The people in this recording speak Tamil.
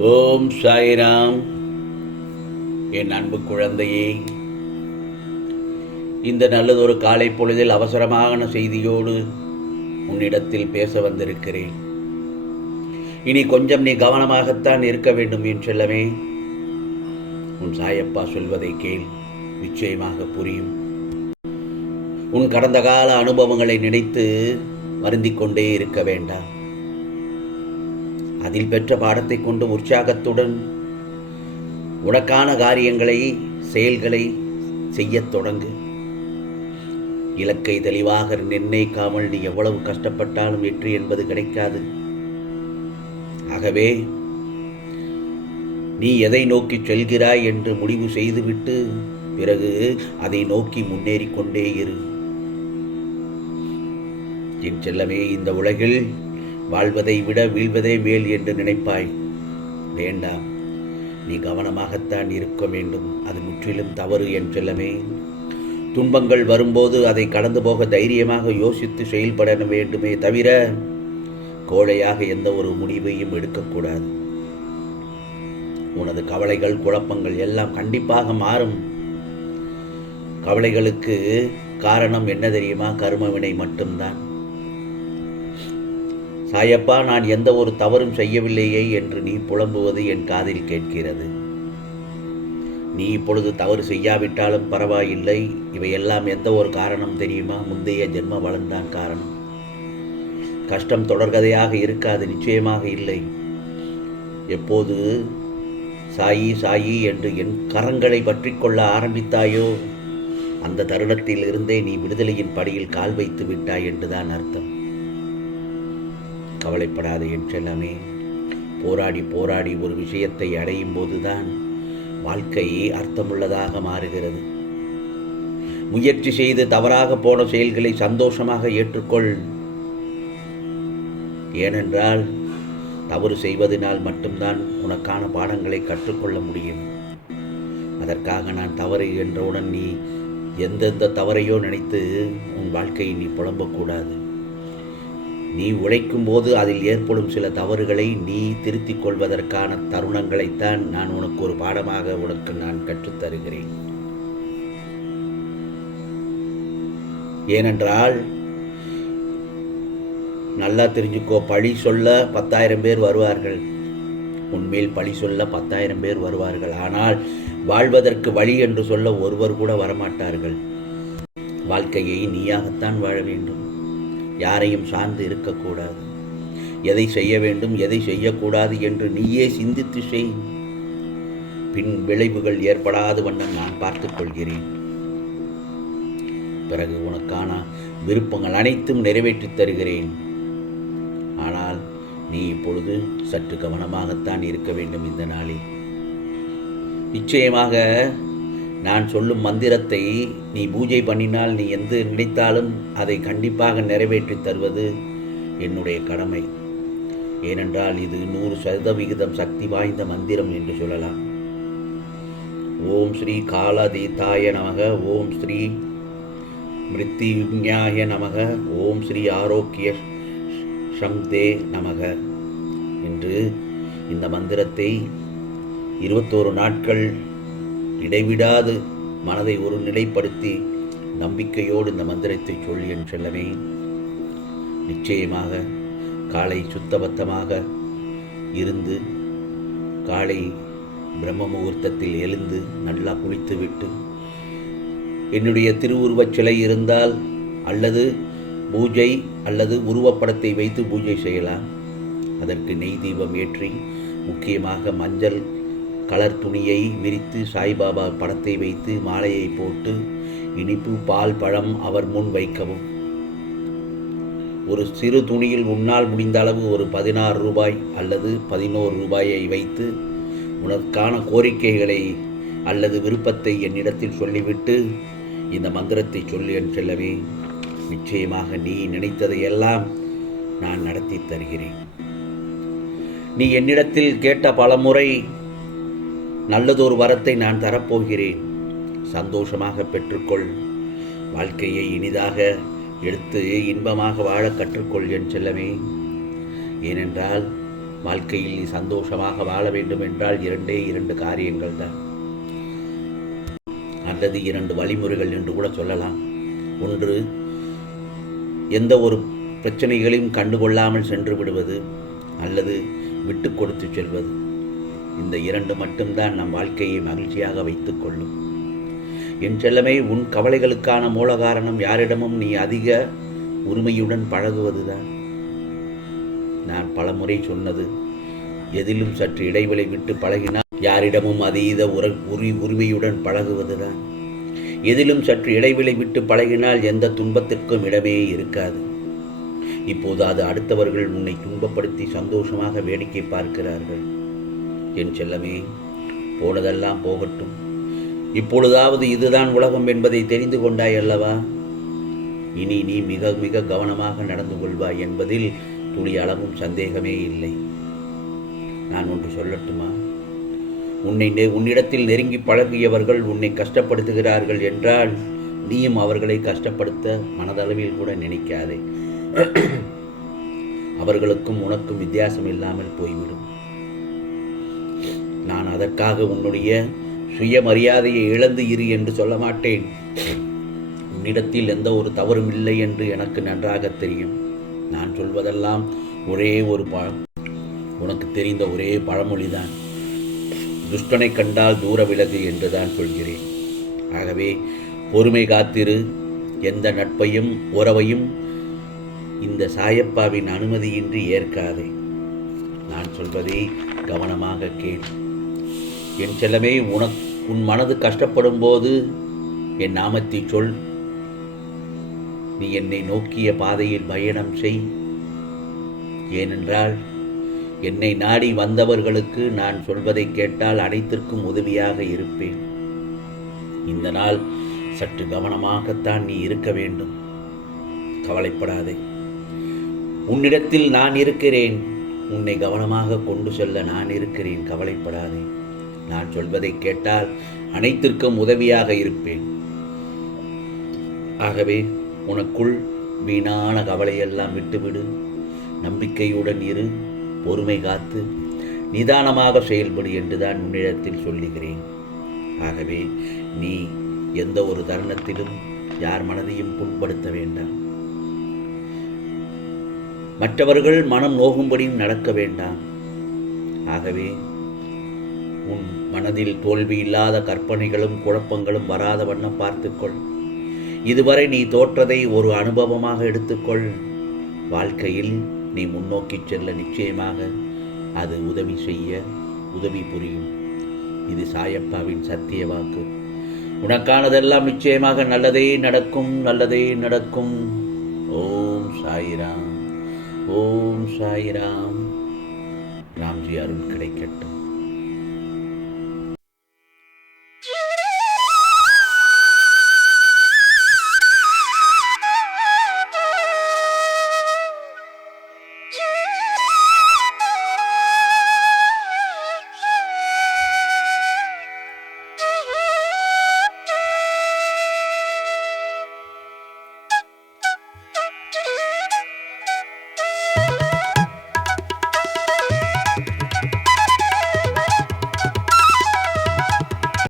ஓம் சாய்ராம். என் அன்பு குழந்தையே, இந்த நல்லதொரு காலை பொழுதில் அவசரமான செய்தியோடு உன்னிடத்தில் பேச வந்திருக்கிறேன். இனி கொஞ்சம் நீ கவனமாகத்தான் இருக்க வேண்டும் என் செல்லமே. உன் சாயப்பா சொல்வதை கேள், நிச்சயமாக புரியும். உன் கடந்த கால அனுபவங்களை நினைத்து வருந்திக் கொண்டே இருக்க வேண்டாம். அதில் பெற்ற பாடத்தை கொண்டு உற்சாகத்துடன் உனக்கான காரியங்களை, செயல்களை செய்யத் தொடங்கு. இலக்கை தெளிவாக நிர்ணயிக்காமல் நீ எவ்வளவு கஷ்டப்பட்டாலும் வெற்றி என்பது கிடைக்காது. ஆகவே நீ எதை நோக்கி செல்கிறாய் என்று முடிவு செய்துவிட்டு பிறகு அதை நோக்கி முன்னேறிக் கொண்டே இரு. என் செல்லமே, இந்த உலகில் வாழ்வதை விட வீழ்வதே மேல் என்று நினைப்பாய். வேண்டாம், நீ கவனமாகத்தான் இருக்க வேண்டும். அது முற்றிலும் தவறு என் செல்லமே. துன்பங்கள் வரும்போது அதை கடந்து போக தைரியமாக யோசித்து செயல்பட வேண்டுமே தவிர கோழையாக எந்த ஒரு முடிவையும் எடுக்கக்கூடாது. உனது கவலைகள், குழப்பங்கள் எல்லாம் கண்டிப்பாக மாறும். கவலைகளுக்கு காரணம் என்ன தெரியுமா? கர்மவினை மட்டும்தான். சாயப்பா, நான் எந்த ஒரு தவறும் செய்யவில்லையே என்று நீ புலம்புவது என் காதில் கேட்கிறது. நீ இப்பொழுது தவறு செய்யாவிட்டாலும் பரவாயில்லை. இவையெல்லாம் எந்த ஒரு காரணம் தெரியுமா? முந்தைய ஜென்ம வளம்தான் காரணம். கஷ்டம் தொடர்கதையாக இருக்காது, நிச்சயமாக இல்லை. எப்போது சாயி சாயி என்று என் கரங்களை பற்றி கொள்ள ஆரம்பித்தாயோ அந்த தருணத்தில் இருந்தே நீ விடுதலையின் படியில் கால் வைத்து விட்டாய் என்றுதான் அர்த்தம். கவலைப்படாத என் செல்லமே. போராடி போராடி ஒரு விஷயத்தை அடையும் போதுதான் வாழ்க்கை அர்த்தமுள்ளதாக மாறுகிறது. முயற்சி செய்து தவறாக போன செயல்களை சந்தோஷமாக ஏற்றுக்கொள். ஏனென்றால் தவறு செய்வதனால் மட்டும்தான் உனக்கான பாடங்களை கற்றுக்கொள்ள முடியும். அதற்காக நான் தவறு என்றவுடன் நீ எந்தெந்த தவறையோ நினைத்து உன் வாழ்க்கையை நீ புலம்பக்கூடாது. நீ உழைக்கும் போது அதில் ஏற்படும் சில தவறுகளை நீ திருத்திக் கொள்வதற்கான தருணங்களைத்தான் நான் உனக்கு ஒரு பாடமாக நான் கற்றுத்தருகிறேன். ஏனென்றால் நல்லா தெரிஞ்சுக்கோ, பழி சொல்ல 10,000 பேர் வருவார்கள். உன்மேல் பழி சொல்ல 10,000 பேர் வருவார்கள். ஆனால் வாழ்வதற்கு வழி என்று சொல்ல ஒருவர் கூட வரமாட்டார்கள். வாழ்க்கையை நீயாகத்தான் வாழ வேண்டும். யாரையும் சார்ந்து இருக்கக்கூடாது. எதை செய்ய வேண்டும், எதை செய்யக்கூடாது என்று நீயே சிந்தித்து செய். பின் விளைவுகள் ஏற்படாத வண்ணம் நான் பார்த்துக் கொள்கிறேன். பிறகு உனக்கான விருப்பங்கள் அனைத்தும் நிறைவேற்றித் தருகிறேன். ஆனால் நீ இப்பொழுது சற்று கவனமாகத்தான் இருக்க வேண்டும். இந்த நாளில் நிச்சயமாக நான் சொல்லும் மந்திரத்தை நீ பூஜை பண்ணினால், நீ எந்த நினைத்தாலும் அதை கண்டிப்பாக நிறைவேற்றி தருவது என்னுடைய கடமை. ஏனென்றால் இது 100% சக்தி வாய்ந்த மந்திரம் என்று சொல்லலாம். ஓம் ஸ்ரீ காலதீதாய நமக, ஓம் ஸ்ரீ மிருத்யுஞ்ஞாய நமக, ஓம் ஸ்ரீ ஆரோக்கிய சம்தே நமக என்று இந்த மந்திரத்தை 21 நாட்கள் இடைவிடாது மனதை ஒரு நிலைப்படுத்தி நம்பிக்கையோடு இந்த மந்திரத்தை சொல்லி என் செல்லமே. நிச்சயமாக காலை சுத்தபத்தமாக இருந்து காலை பிரம்ம முகூர்த்தத்தில் எழுந்து நல்லா குளித்துவிட்டு என்னுடைய திருவுருவச் சிலை இருந்தால் அல்லது பூஜை அல்லது உருவப்படத்தை வைத்து பூஜை செய்யலாம். அதற்கு நெய் தீபம் ஏற்றி முக்கியமாக மஞ்சள் கலர் துணியை விரித்து சாய்பாபா படத்தை வைத்து மாலையை போட்டு இனிப்பு, பால், பழம் அவர் முன் வைக்கவும். ஒரு சிறு துணியில் உன்னால் முடிந்த அளவு ஒரு 16 ரூபாய் அல்லது 11 ரூபாயை வைத்து உனக்கான கோரிக்கைகளை அல்லது விருப்பத்தை என்னிடத்தில் சொல்லிவிட்டு இந்த மந்திரத்தை சொல்லி என் செல்லவே. நிச்சயமாக நீ நினைத்ததை எல்லாம் நான் நடத்தி தருகிறேன். நீ என்னிடத்தில் கேட்ட பல முறை நல்லதொரு வரத்தை நான் தரப்போகிறேன். சந்தோஷமாக பெற்றுக்கொள். வாழ்க்கையை இனிதாக எடுத்து இன்பமாக வாழ கற்றுக்கொள் என் செல்லமே. ஏனென்றால் வாழ்க்கையில் நீ சந்தோஷமாக வாழ வேண்டும் என்றால் இரண்டே இரண்டு காரியங்கள் தான், அல்லது இரண்டு வழிமுறைகள் என்று கூட சொல்லலாம். ஒன்று, எந்த ஒரு பிரச்சனைகளையும் கண்டுகொள்ளாமல் சென்று விடுவது, அல்லது விட்டு கொடுத்து செல்வது. இந்த இரண்டு மட்டும்தான் நம் வாழ்க்கையை மகிழ்ச்சியாக வைத்துக் கொள்ளும். என் செல்லமே, உன் கவலைகளுக்கான மூல காரணம் யாரிடமும் நீ அதிக உரிமையுடன் பழகுவதுதான். நான் பலமுறை சொன்னது, எதிலும் சற்று இடைவெளி விட்டு பழகினால் யாரிடமும் அதீத உரிமையுடன் பழகுவதுதான். எதிலும் சற்று இடைவெளி விட்டு பழகினால் எந்த துன்பத்திற்கும் இடமே இருக்காது. இப்போது அது அடுத்தவர்கள் உன்னை துன்பப்படுத்தி சந்தோஷமாக வேடிக்கை பார்க்கிறார்கள். என் செல்லமே, போனதெல்லாம் போகட்டும். இப்பொழுதாவது இதுதான் உலகம் என்பதை தெரிந்து கொண்டாய் அல்லவா? இனி நீ மிக மிக கவனமாக நடந்து கொள்வாய் என்பதில் துளி அளவும் சந்தேகமே இல்லை. நான் ஒன்று சொல்லட்டுமா? உன்னிடத்தில் நெருங்கி பழகியவர்கள் உன்னை கஷ்டப்படுத்துகிறார்கள் என்றால் நீயும் அவர்களை கஷ்டப்படுத்த மனதளவில் கூட நினைக்காதே. அவர்களுக்கும் உனக்கும் வித்தியாசம் இல்லாமல் போய்விடும். நான் அதற்காக உன்னுடைய சுயமரியாதையை இழந்து இரு என்று சொல்ல மாட்டேன். உன்னிடத்தில் எந்த ஒரு தவறும் இல்லை என்று எனக்கு நன்றாக தெரியும். நான் சொல்வதெல்லாம் ஒரே ஒரு உனக்கு தெரிந்த ஒரே பழமொழிதான், துஷ்டனை கண்டால் தூர விலகு என்றுதான் சொல்கிறேன். ஆகவே பொறுமை காத்திரு. எந்த நட்பையும் உறவையும் இந்த சாயப்பாவின் அனுமதியின்றி ஏற்காதே. நான் சொல்வதை கவனமாக கேள். என் செல்லமே, உன் மனது கஷ்டப்படும் போது என் நாமத்தை சொல். நீ என்னை நோக்கிய பாதையில் பயணம் செய். ஏனென்றால் என்னை நாடி வந்தவர்களுக்கு நான் சொல்வதை கேட்டால் அனைத்திற்கும் உதவியாக இருப்பேன். இந்த நாள் சற்று கவனமாகத்தான் நீ இருக்க வேண்டும். கவலைப்படாதே. உன்னிடத்தில் நான் இருக்கிறேன். உன்னை கவனமாக கொண்டு செல்ல நான் இருக்கிறேன். கவலைப்படாதே. நான் சொல்வதை கேட்டால் அனைத்திற்கும் உதவியாக இருப்பேன். ஆகவே உனக்குள் வீணான கவலையெல்லாம் விட்டுவிடு. நம்பிக்கையுடன் இரு. பொறுமை காத்து நிதானமாக செயல்படு என்றுதான் உன்னிடத்தில் சொல்லுகிறேன். ஆகவே நீ எந்த ஒரு தருணத்திலும் யார் மனதையும் புண்படுத்த வேண்டாம். மற்றவர்கள் மனம் நோகும்படியும் நடக்க வேண்டாம். ஆகவே உன் மனதில் தோல்வி இல்லாத கற்பனைகளும் குழப்பங்களும் வராத வண்ணம் பார்த்துக்கொள். இதுவரை நீ தோற்றதை ஒரு அனுபவமாக எடுத்துக்கொள். வாழ்க்கையில் நீ முன்னோக்கி செல்ல நிச்சயமாக அது உதவி புரியும். இது சாயப்பாவின் சத்திய வாக்கு. உனக்கானதெல்லாம் நிச்சயமாக நல்லதே நடக்கும், நல்லதே நடக்கும். ஓம் சாயிராம், ஓம் சாயிராம். ராம்ஜி அருள் கிடைக்கட்டும்.